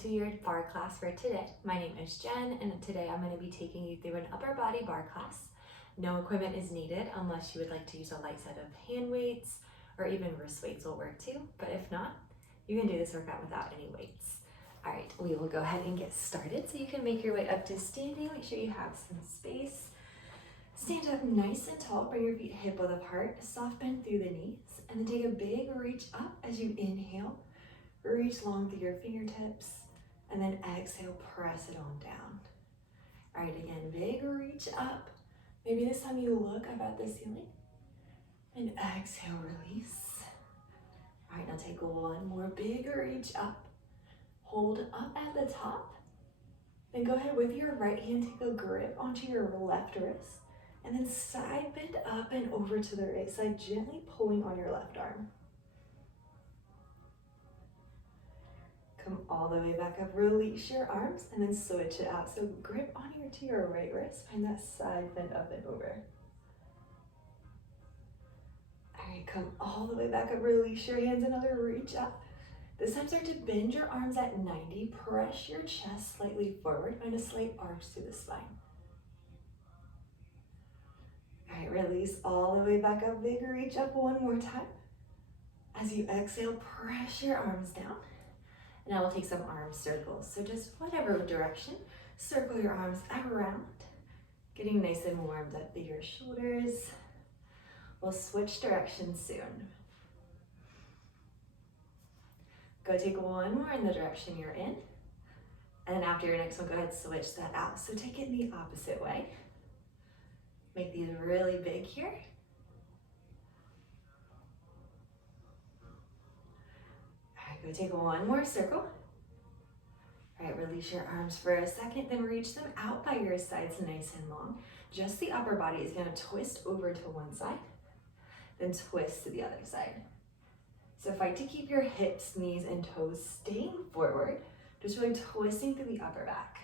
to your bar class for today. My name is Jen, and today I'm going to be taking you through an upper body bar class. No equipment is needed unless you would like to use a light set of hand weights, or even wrist weights will work too, but if not, you can do this workout without any weights. All right, we will go ahead and get started. So you can make your way up to standing. Make sure you have some space. Stand up nice and tall, bring your feet hip width apart, soft bend through the knees, and then take a big reach up as you inhale. Reach long through your fingertips, and then exhale, press it on down. All right, again, big reach up. Maybe this time you look up at the ceiling, and exhale, release. All right, now take one more big reach up. Hold up at the top. Then go ahead with your right hand, take a grip onto your left wrist, and then side bend up and over to the right side, gently pulling on your left arm. Come all the way back up, release your arms, and then switch it out. So grip onto your right wrist, find that side bend up and over. All right, come all the way back up, release your hands, another reach up. This time start to bend your arms at 90, press your chest slightly forward, find a slight arch through the spine. All right, release all the way back up, big reach up one more time. As you exhale, press your arms down. Now we'll take some arm circles. So just whatever direction, circle your arms around, getting nice and warmed up through your shoulders. We'll switch directions soon. Go take one more in the direction you're in. And then after your next one, go ahead and switch that out. So take it in the opposite way. Make these really big here. Go take one more circle. All right, release your arms for a second, then reach them out by your sides nice and long. Just the upper body is gonna twist over to one side, then twist to the other side. So fight to keep your hips, knees, and toes staying forward, just really twisting through the upper back.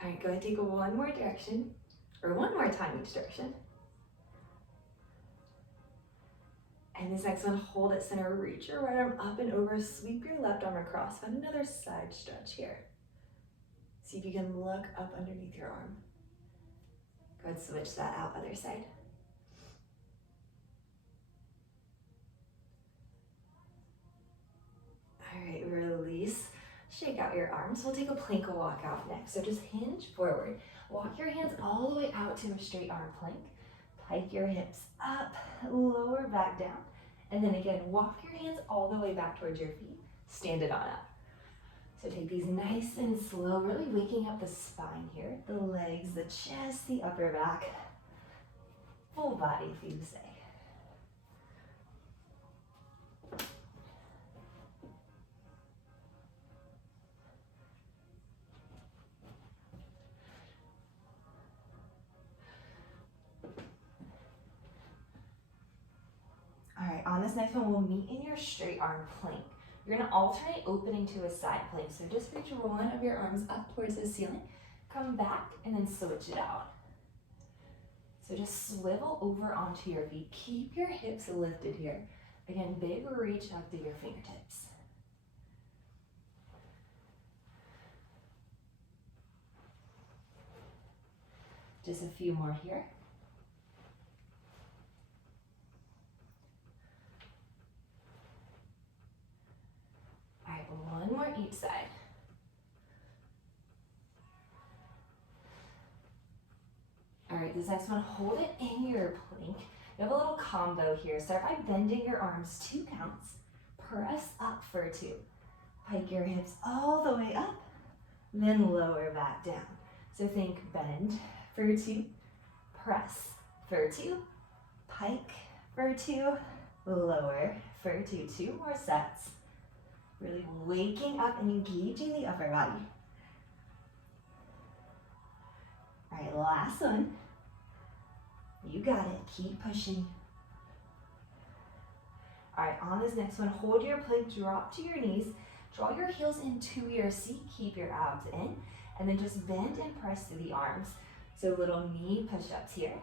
All right, go ahead, take one more direction, or one more time each direction. And this next one, hold at center, reach your right arm up and over, sweep your left arm across, find another side stretch here. See if you can look up underneath your arm. Go ahead, switch that out, other side. All right, release. Shake out your arms. We'll take a plank walk out next. So just hinge forward. Walk your hands all the way out to a straight arm plank. Pike your hips up, lower back down. And then again, walk your hands all the way back towards your feet. Stand it on up. So take these nice and slow, really waking up the spine here. The legs, the chest, the upper back. Full body, if you say. All right, on this next one, we'll meet in your straight arm plank. You're gonna alternate opening to a side plank. So just reach one of your arms up towards the ceiling, come back, and then switch it out. So just swivel over onto your feet. Keep your hips lifted here. Again, big reach up through your fingertips. Just a few more here. All right, one more each side. All right, this next one, hold it in your plank. You have a little combo here. Start by bending your arms 2 counts. Press up for 2. Pike your hips all the way up, then lower back down. So think bend for 2, press for 2, pike for 2, lower for 2. 2 more sets. Really waking up and engaging the upper body. All right, last one. You got it, keep pushing. All right, on this next one, hold your plank, drop to your knees, draw your heels into your seat, keep your abs in, and then just bend and press through the arms. So little knee push-ups here.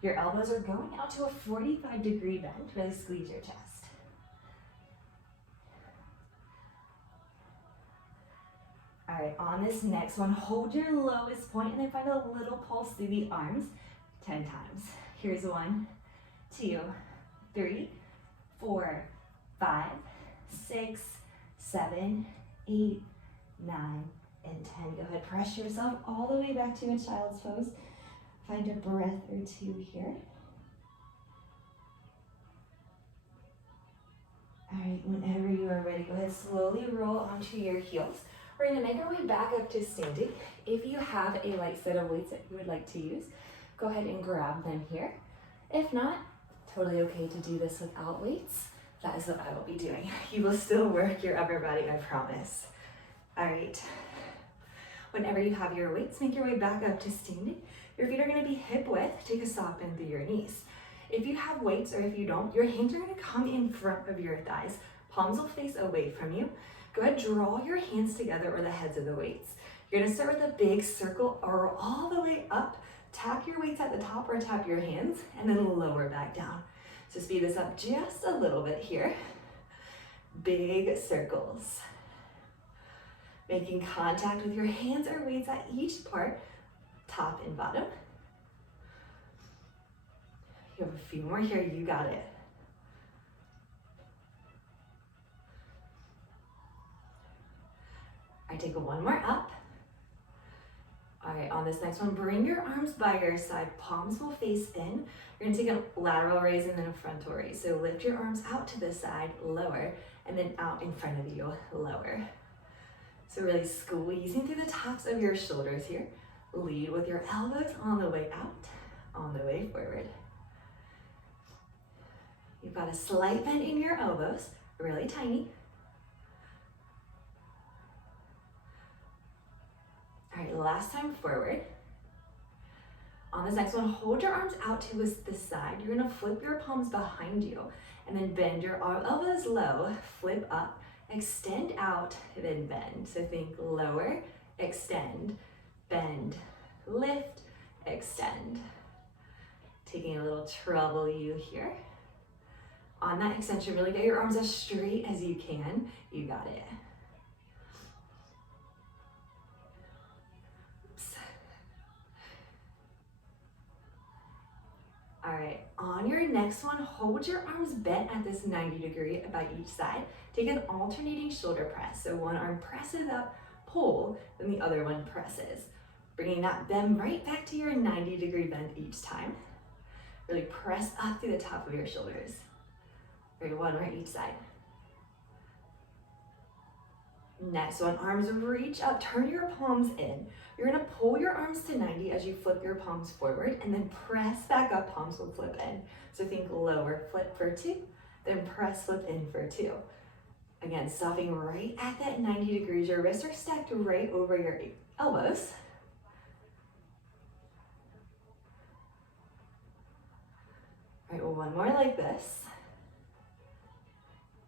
Your elbows are going out to a 45-degree bend. Really squeeze your chest. All right, on this next one, hold your lowest point and then find a little pulse through the arms 10 times. Here's 1, 2, 3, 4, 5, 6, 7, 8, 9, and 10. Go ahead, press yourself all the way back to a child's pose. Find a breath or two here. All right, whenever you are ready, go ahead, slowly roll onto your heels. We're gonna make our way back up to standing. If you have a light set of weights that you would like to use, go ahead and grab them here. If not, totally okay to do this without weights. That is what I will be doing. You will still work your upper body, I promise. All right. Whenever you have your weights, make your way back up to standing. Your feet are gonna be hip width. Take a soft bend through your knees. If you have weights or if you don't, your hands are gonna come in front of your thighs. Palms will face away from you. Go ahead, draw your hands together or the heads of the weights. You're gonna start with a big circle or all the way up. Tap your weights at the top or tap your hands and then lower back down. So speed this up just a little bit here. Big circles. Making contact with your hands or weights at each part, top and bottom. You have a few more here, you got it. I take one more up. All right, on this next one, bring your arms by your side. Palms will face in. You're gonna take a lateral raise and then a frontal raise. So lift your arms out to the side, lower, and then out in front of you, lower. So really squeezing through the tops of your shoulders here. Lead with your elbows on the way out, on the way forward. You've got a slight bend in your elbows, really tiny. All right, last time forward. On this next one, hold your arms out to the side. You're gonna flip your palms behind you and then bend your elbows low, flip up, extend out, then bend. So think lower, extend, bend, lift, extend. Taking a little treble U here. On that extension, really get your arms as straight as you can. You got it. All right, on your next one, hold your arms bent at this 90-degree by each side. Take an alternating shoulder press. So one arm presses up, pull, then the other one presses. Bringing that bend right back to your 90-degree bend each time. Really press up through the top of your shoulders. All right, one right each side. Next one, arms reach up, turn your palms in. You're gonna pull your arms to 90 as you flip your palms forward and then press back up, palms will flip in. So think lower, flip for 2, then press, flip in for 2. Again, stopping right at that 90 degrees. Your wrists are stacked right over your elbows. All right, well, one more like this.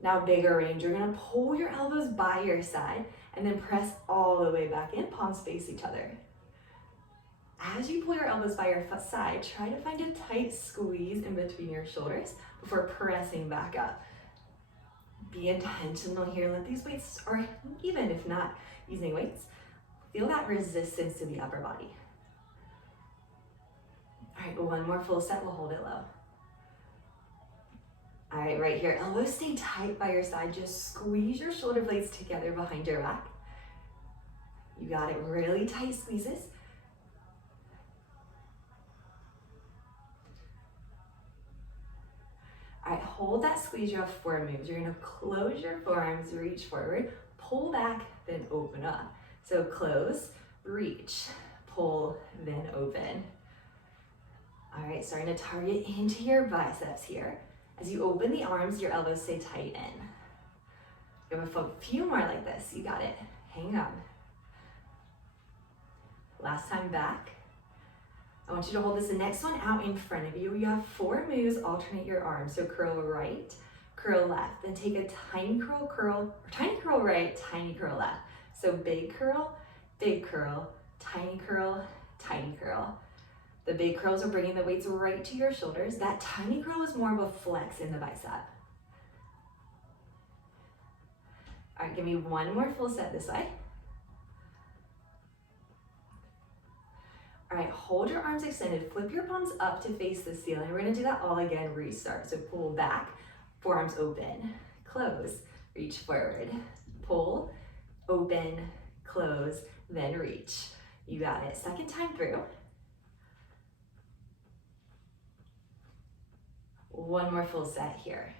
Now bigger range, you're gonna pull your elbows by your side and then press all the way back in, palms face each other. As you pull your elbows by your side, try to find a tight squeeze in between your shoulders before pressing back up. Be intentional here, let these weights, or even if not using weights, feel that resistance to the upper body. All right, one more full set, we'll hold it low. All right, right here, elbows stay tight by your side. Just squeeze your shoulder blades together behind your back. You got it, really tight squeezes. All right, hold that squeeze. You have 4 moves. You're gonna close your forearms, reach forward, pull back, then open up. So close, reach, pull, then open. All right, starting to target into your biceps here. As you open the arms, your elbows stay tight in. You have a few more like this. You got it. Hang on. Last time back. I want you to hold this next one out in front of you. You have 4 moves. Alternate your arms. So curl right, curl left. Then take a tiny curl, or tiny curl right, tiny curl left. So big curl, tiny curl, tiny curl. The big curls are bringing the weights right to your shoulders. That tiny curl is more of a flex in the bicep. All right, give me one more full set this way. All right, hold your arms extended. Flip your palms up to face the ceiling. We're gonna do that all again, restart. So pull back, forearms open, close, reach forward, pull, open, close, then reach. You got it. Second time through. One more full set here.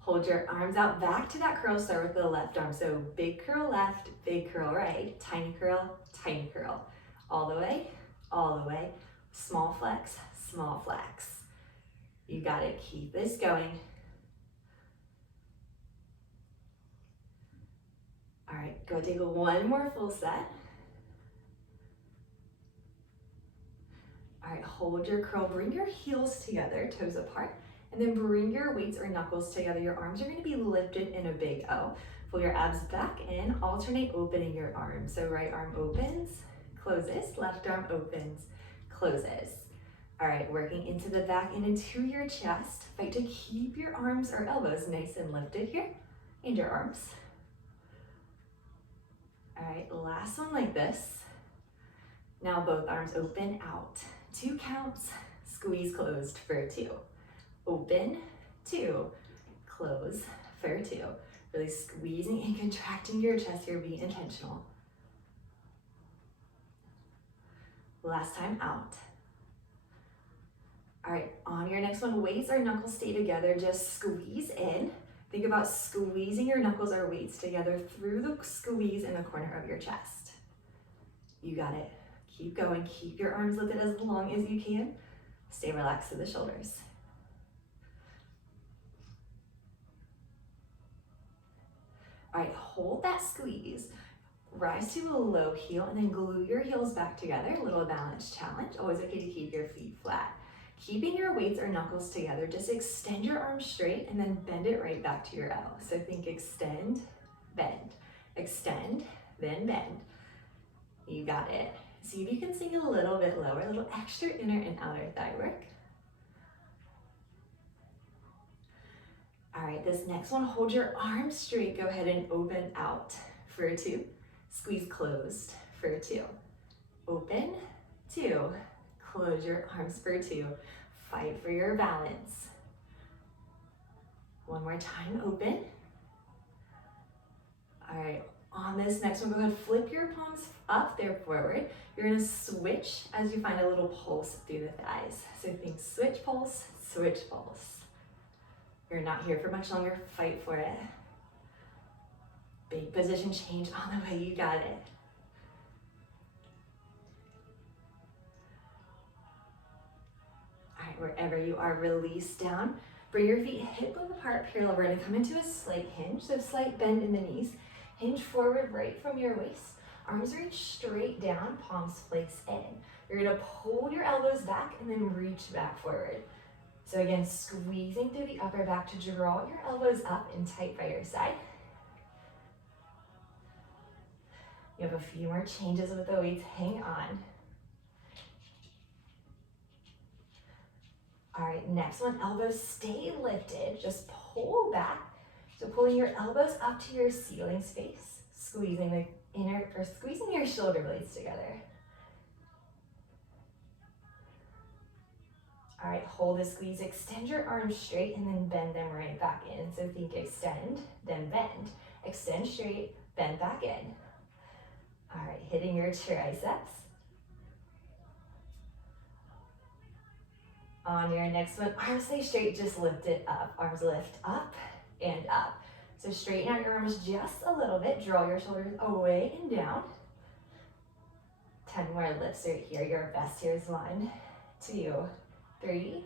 Hold your arms out back to that curl. Start with the left arm. So big curl left, big curl right, tiny curl, tiny curl. All the way, all the way. Small flex, small flex. You got it. Keep this going. All right, go take one more full set. All right, hold your curl. Bring your heels together, toes apart. And then bring your weights or knuckles together. Your arms are gonna be lifted in a big O. Pull your abs back in, alternate opening your arms. So right arm opens, closes, left arm opens, closes. All right, working into the back and into your chest. Fight to keep your arms or elbows nice and lifted here, and your arms. All right, last one like this. Now both arms open out. 2 counts, squeeze closed for 2. Open, 2, close for 2. Really squeezing and contracting your chest here, be intentional. Last time out. All right, on your next one, weights or knuckles stay together, just squeeze in. Think about squeezing your knuckles or weights together through the squeeze in the corner of your chest. You got it. Keep going, keep your arms lifted as long as you can. Stay relaxed to the shoulders. All right, hold that squeeze. Rise to a low heel and then glue your heels back together. Little balance challenge. Always okay to keep your feet flat. Keeping your weights or knuckles together, just extend your arms straight and then bend it right back to your L. So think extend, bend, extend, then bend. You got it. See if you can sink a little bit lower, a little extra inner and outer thigh work. All right, this next one, hold your arms straight. Go ahead and open out for 2. Squeeze closed for 2. Open, 2. Close your arms for 2. Fight for your balance. One more time, open. All right, on this next one, go ahead, flip your palms up there forward. You're gonna switch as you find a little pulse through the thighs. So think switch pulse, switch pulse. You're not here for much longer, fight for it. Big position change on the way, you got it. All right, wherever you are, release down. Bring your feet hip width apart, parallel. We're gonna come into a slight hinge, so slight bend in the knees. Hinge forward right from your waist. Arms reach straight down, palms place in. You're gonna pull your elbows back and then reach back forward. So again, squeezing through the upper back to draw your elbows up and tight by your side. You have a few more changes with the weights, hang on. All right, next one, elbows stay lifted, just pull back. So pulling your elbows up to your ceiling space, squeezing the inner, or squeezing your shoulder blades together. All right, hold the squeeze, extend your arms straight and then bend them right back in. So think extend, then bend. Extend straight, bend back in. All right, hitting your triceps. On your next one, arms stay straight, just lift it up. Arms lift up and up. So straighten out your arms just a little bit. Draw your shoulders away and down. 10 more lifts right here. Your best here is 1, 2, 3,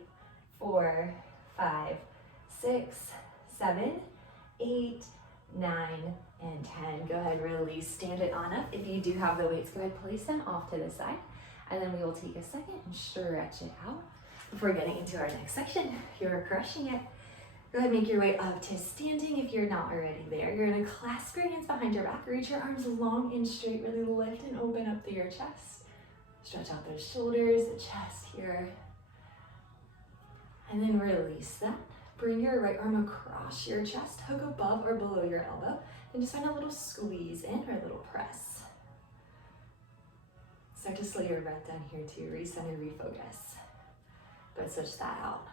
4, 5, 6, 7, 8, 9, and 10. Go ahead, release, stand it on up. If you do have the weights, go ahead, place them off to the side. And then we will take a second and stretch it out before getting into our next section. You're crushing it. Go ahead and make your way up to standing if you're not already there. You're gonna clasp your hands behind your back, reach your arms long and straight, really lift and open up through your chest. Stretch out those shoulders, the chest here. And then release that. Bring your right arm across your chest, hook above or below your elbow, and just find a little squeeze in or a little press. Start to slow your breath down here too, recenter, refocus. Go ahead, switch that out.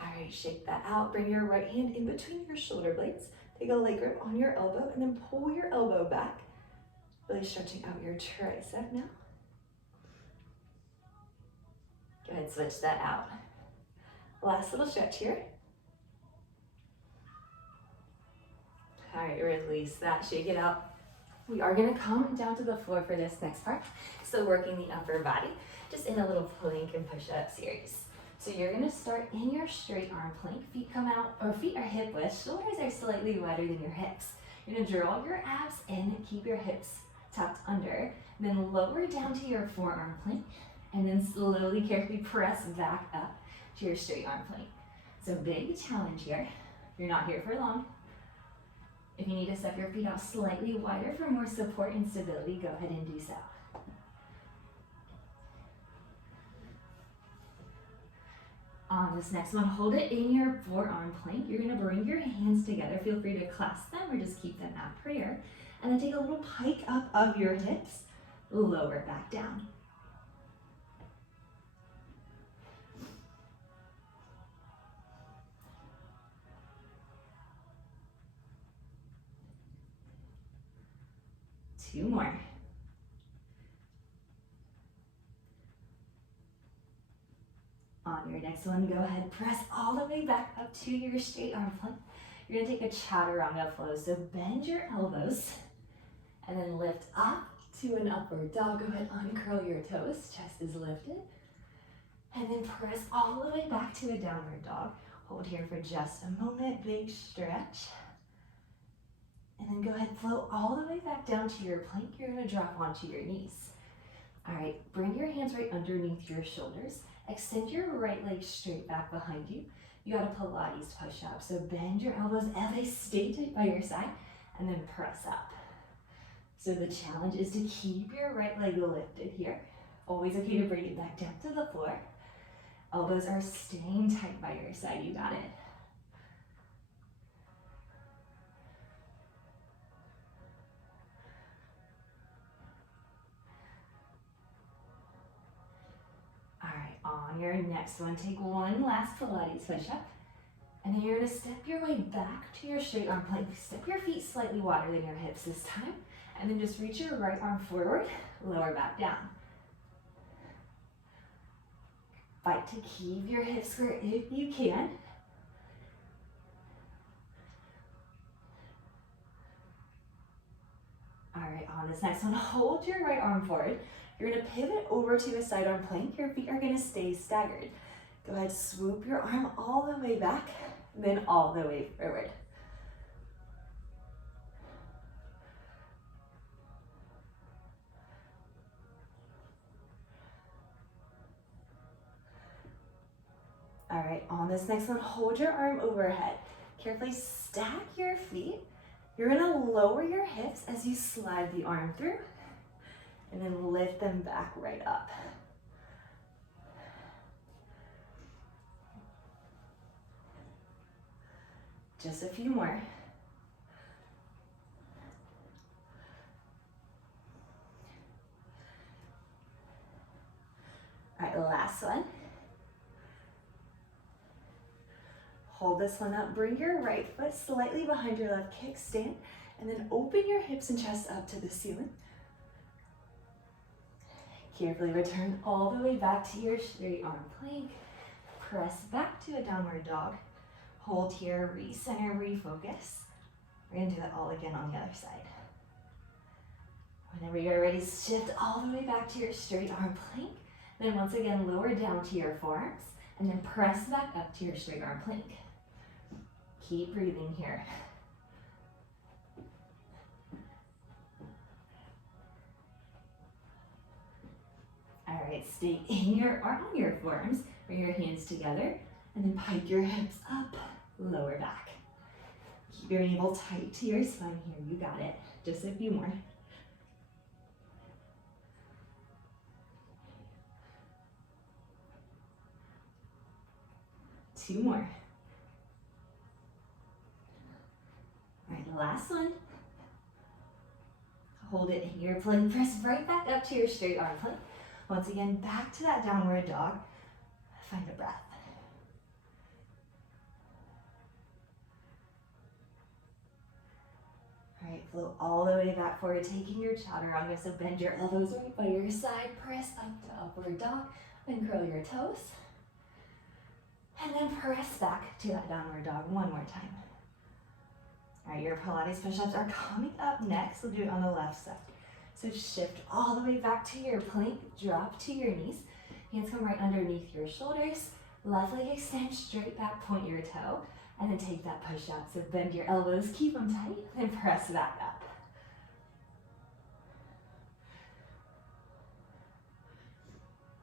All right, shake that out. Bring your right hand in between your shoulder blades. Take a leg grip on your elbow and then pull your elbow back. Really stretching out your tricep now. Go ahead, switch that out. Last little stretch here. All right, release that, shake it out. We are gonna come down to the floor for this next part. So working the upper body, just in a little plank and push-up series. So you're gonna start in your straight arm plank. Feet come out, or feet are hip width, shoulders are slightly wider than your hips. You're gonna draw your abs in, keep your hips tucked under, then lower down to your forearm plank, and then slowly, carefully press back up to your straight arm plank. So big challenge here. You're not here for long. If you need to step your feet out slightly wider for more support and stability, go ahead and do so. On this next one, hold it in your forearm plank. You're gonna bring your hands together. Feel free to clasp them or just keep them at prayer. And then take a little pike up of your hips, lower back down. Two more. On your next one, go ahead, press all the way back up to your straight arm plank. You're gonna take a chaturanga flow, so bend your elbows and then lift up to an upward dog. Go ahead, uncurl your toes, chest is lifted. And then press all the way back to a downward dog. Hold here for just a moment, big stretch. And then go ahead, float all the way back down to your plank. You're gonna drop onto your knees. All right, bring your hands right underneath your shoulders. Extend your right leg straight back behind you. You got a Pilates push-up, so bend your elbows as they stay tight by your side, and then press up. So the challenge is to keep your right leg lifted here. Always okay to bring it back down to the floor. Elbows are staying tight by your side, you got it. On your next one, take one last Pilates push-up, and then you're gonna step your way back to your straight arm plank. Step your feet slightly wider than your hips this time, and then just reach your right arm forward, lower back down. Fight to keep your hips square if you can. All right, on this next one, hold your right arm forward. You're gonna pivot over to a side arm plank. Your feet are gonna stay staggered. Go ahead, swoop your arm all the way back, then all the way forward. All right, on this next one, hold your arm overhead. Carefully stack your feet. You're gonna lower your hips as you slide the arm through, and then lift them back right up. Just a few more. All right, last one. Hold this one up, bring your right foot slightly behind your left kickstand, and then open your hips and chest up to the ceiling. Carefully return all the way back to your straight arm plank. Press back to a downward dog. Hold here, recenter, refocus. We're gonna do that all again on the other side. Whenever you're ready, shift all the way back to your straight arm plank. Then once again, lower down to your forearms, and then press back up to your straight arm plank. Keep breathing here. All right, stay on your forearms, bring your hands together, and then pike your hips up, lower back. Keep your navel tight to your spine here, you got it. Just a few more. 2 more. All right, last one. Hold it in your plank, press right back up to your straight arm plank. Once again, back to that downward dog. Find a breath. All right, float all the way back forward, taking your chaturanga. So bend your elbows right by your side, press up to upward dog, and curl your toes. And then press back to that downward dog one more time. All right, your Pilates push-ups are coming up next. We'll do it on the left side. So shift all the way back to your plank, drop to your knees. Hands come right underneath your shoulders. Left leg extend straight back, point your toe, and then take that push up. So bend your elbows, keep them tight, and press back up.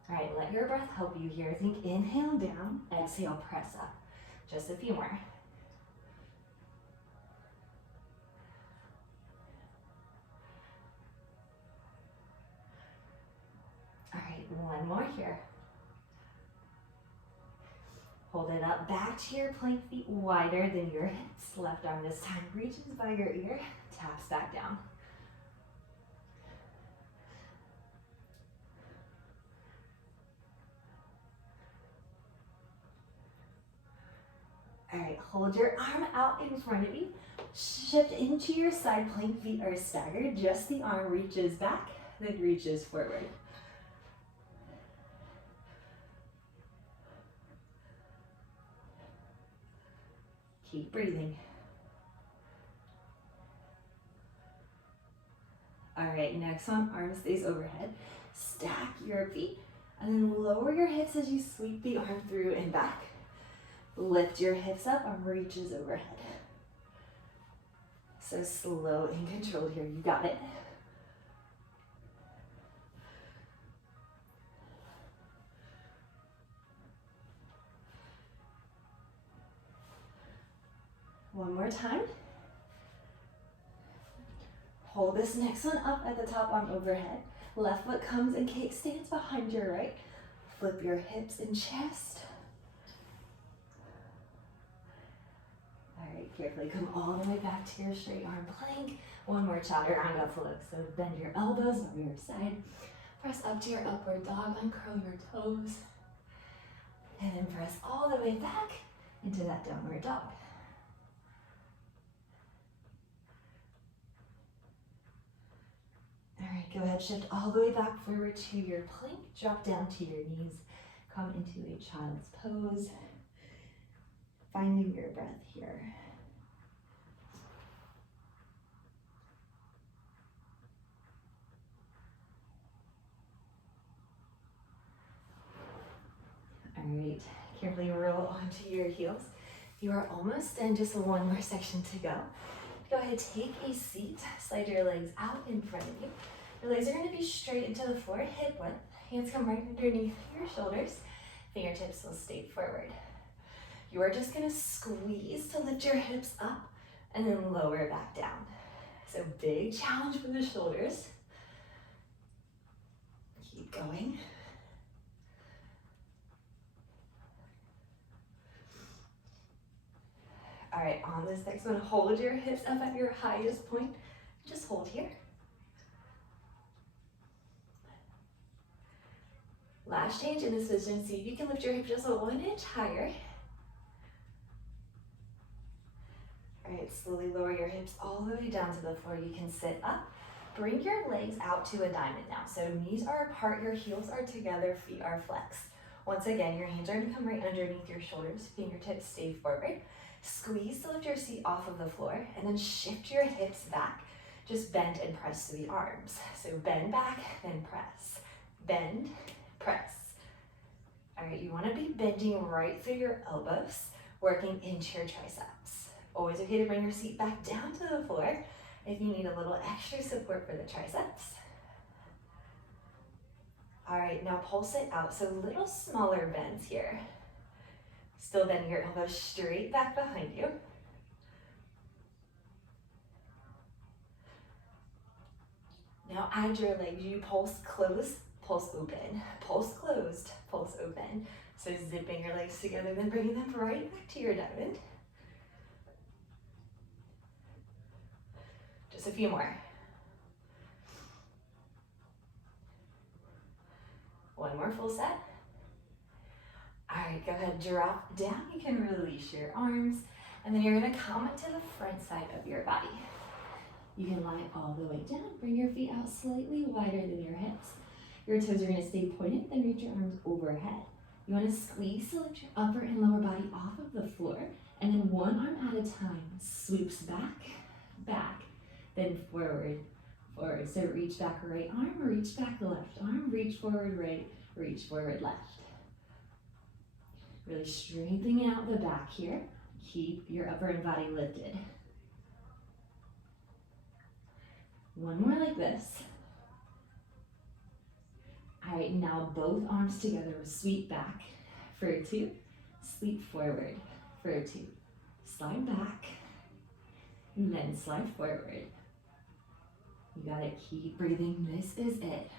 All right, let your breath help you here. Think inhale down, exhale, press up. Just a few more. All right, one more here. Hold it up, back to your plank, feet wider than your hips. Left arm this time reaches by your ear, taps back down. All right, hold your arm out in front of you. Shift into your side plank, feet are staggered. Just the arm reaches back, then reaches forward. Keep breathing. All right, next one, arm stays overhead. Stack your feet and then lower your hips as you sweep the arm through and back. Lift your hips up, arm reaches overhead. So slow and controlled here, you got it. One more time. Hold this next one up at the top, arm overhead. Left foot comes and kickstands behind your right. Flip your hips and chest. All right, carefully come all the way back to your straight arm plank. One more chaturanga float. So bend your elbows on your side. Press up to your upward dog, uncurl your toes. And then press all the way back into that downward dog. All right, go ahead, shift all the way back forward to your plank, drop down to your knees, come into a child's pose, finding your breath here. All right, carefully roll onto your heels. You are almost done, just one more section to go. Go ahead, take a seat, slide your legs out in front of you. Your legs are going to be straight into the floor, hip width. Hands come right underneath your shoulders. Fingertips will stay forward. You are just going to squeeze to lift your hips up and then lower back down. So big challenge for the shoulders. Keep going. All right, on this next one, hold your hips up at your highest point. Just hold here. Last change in this position, see if you can lift your hip just 1 inch higher. All right, slowly lower your hips all the way down to the floor. You can sit up. Bring your legs out to a diamond now. So knees are apart, your heels are together, feet are flexed. Once again, your hands are gonna come right underneath your shoulders, fingertips stay forward. Squeeze to lift your seat off of the floor and then shift your hips back. Just bend and press to the arms. So bend back, then press. Bend, press. All right, you wanna be bending right through your elbows, working into your triceps. Always okay to bring your seat back down to the floor if you need a little extra support for the triceps. All right, now pulse it out. So little smaller bends here. Still bending your elbows straight back behind you. Now add your legs. You pulse close, pulse open, pulse closed, pulse open. So zipping your legs together, then bringing them right back to your diamond. Just a few more. One more full set. All right, go ahead, drop down. You can release your arms, and then you're gonna come to the front side of your body. You can lie all the way down. Bring your feet out slightly wider than your hips. Your toes are gonna stay pointed, then reach your arms overhead. You wanna squeeze to lift your upper and lower body off of the floor, and then one arm at a time swoops back, back, then forward, forward. So reach back right arm, reach back left arm, reach forward right, reach forward left. Really straightening out the back here. Keep your upper and body lifted. One more like this. All right, now both arms together, sweep back for 2, sweep forward for 2, slide back, and then slide forward. You gotta keep breathing, this is it.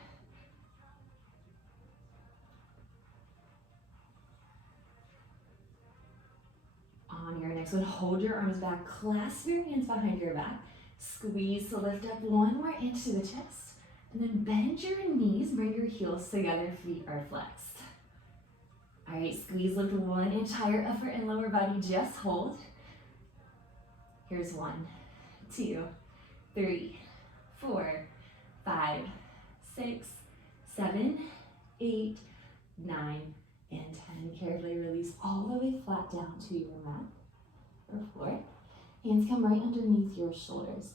On your next one, hold your arms back, clasp your hands behind your back, squeeze to lift up 1 more inch to the chest, and then bend your knees, bring your heels together, feet are flexed. All right, squeeze, lift 1 inch higher, upper and lower body, just hold. Here's 1, 2, 3, 4, 5, 6, 7, 8, 9, and 10. Carefully release all the way flat down to your mat or floor. Hands come right underneath your shoulders.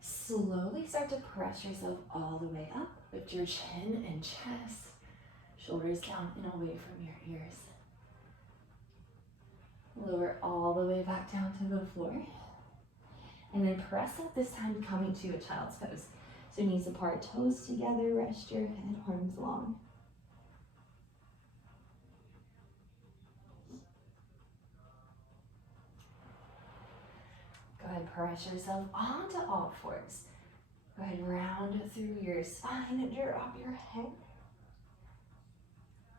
Slowly start to press yourself all the way up. Lift your chin and chest. Shoulders down and away from your ears. Lower all the way back down to the floor. And then press up, this time coming to a child's pose. So knees apart, toes together, rest your head, arms long. Go ahead, press yourself onto all fours. Go ahead, round through your spine, drop your head.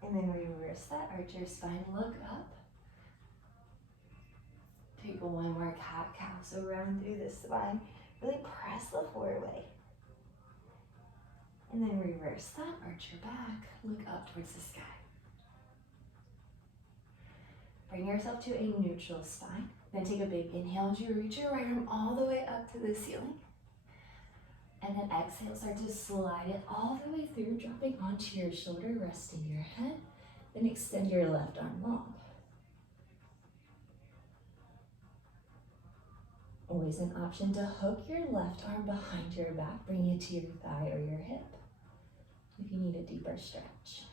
And then reverse that, arch your spine, look up. Take one more cat-cow, so round through the spine. Really press the floor away. And then reverse that, arch your back, look up towards the sky. Bring yourself to a neutral spine. Then take a big inhale as you reach your right arm all the way up to the ceiling. And then exhale, start to slide it all the way through, dropping onto your shoulder, resting your head. Then extend your left arm long. Always an option to hook your left arm behind your back, bring it to your thigh or your hip if you need a deeper stretch.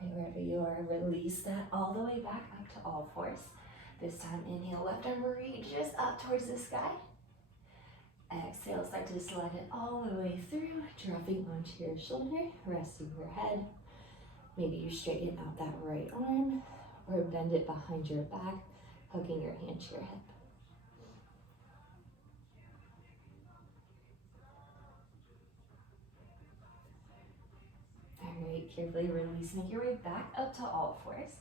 Right, wherever you are, release that all the way back up to all fours. This time, inhale, left arm reaches up towards the sky. Exhale, start to slide it all the way through, dropping onto your shoulder, resting your head. Maybe you straighten out that right arm or bend it behind your back, hooking your hand to your hip. All right, carefully release, make your way back up to all fours.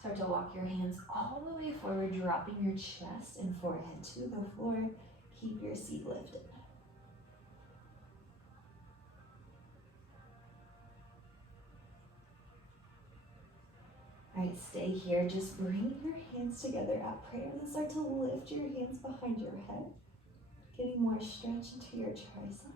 Start to walk your hands all the way forward, dropping your chest and forehead to the floor. Keep your seat lifted. All right, stay here. Just bring your hands together at prayer and start to lift your hands behind your head, getting more stretch into your triceps.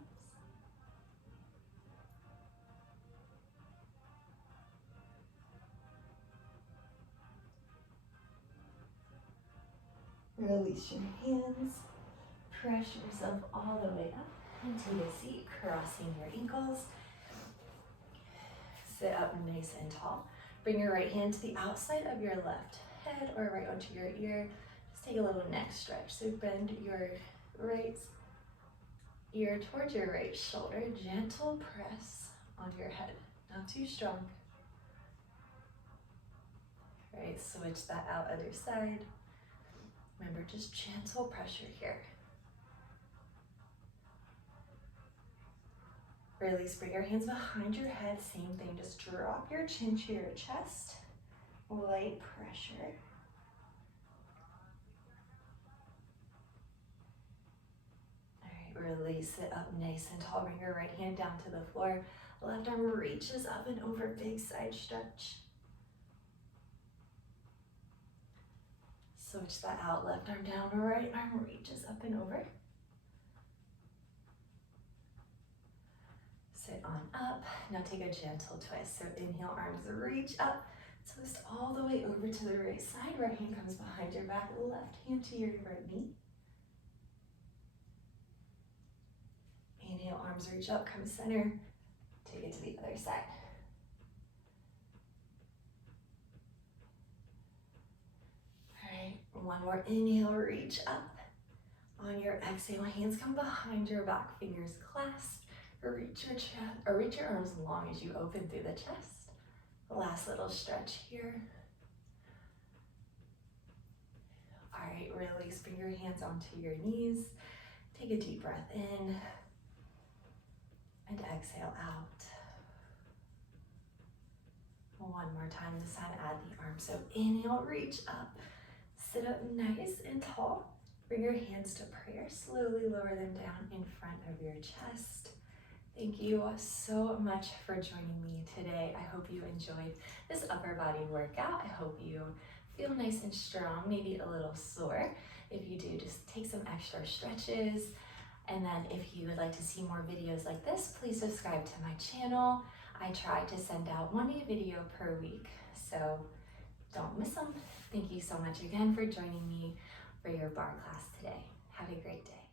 Release your hands. Press yourself all the way up into the seat, crossing your ankles. Sit up nice and tall. Bring your right hand to the outside of your left head or right onto your ear. Just take a little neck stretch. So bend your right ear towards your right shoulder. Gentle press on your head, not too strong. All right, switch that out other side. Remember, just gentle pressure here. Release, bring your hands behind your head. Same thing, just drop your chin to your chest. Light pressure. All right, release it up nice and tall. Bring your right hand down to the floor. Left arm reaches up and over, big side stretch. Switch that out, left arm down, right arm reaches up and over. Sit on up. Now take a gentle twist. So inhale, arms reach up. Twist all the way over to the right side. Right hand comes behind your back. Left hand to your right knee. Inhale, arms reach up, come center. Take it to the other side. All right, one more inhale, reach up. On your exhale, hands come behind your back, fingers clasp. Reach your chest, or reach your arms as long as you open through the chest. Last little stretch here. All right, release, bring your hands onto your knees. Take a deep breath in and exhale out. One more time this time, add the arms. So inhale, reach up, sit up nice and tall. Bring your hands to prayer, slowly lower them down in front of your chest. Thank you so much for joining me today. I hope you enjoyed this upper body workout. I hope you feel nice and strong, maybe a little sore. If you do, just take some extra stretches. And then if you would like to see more videos like this, please subscribe to my channel. I try to send out one new video per week, so don't miss them. Thank you so much again for joining me for your barre class today. Have a great day.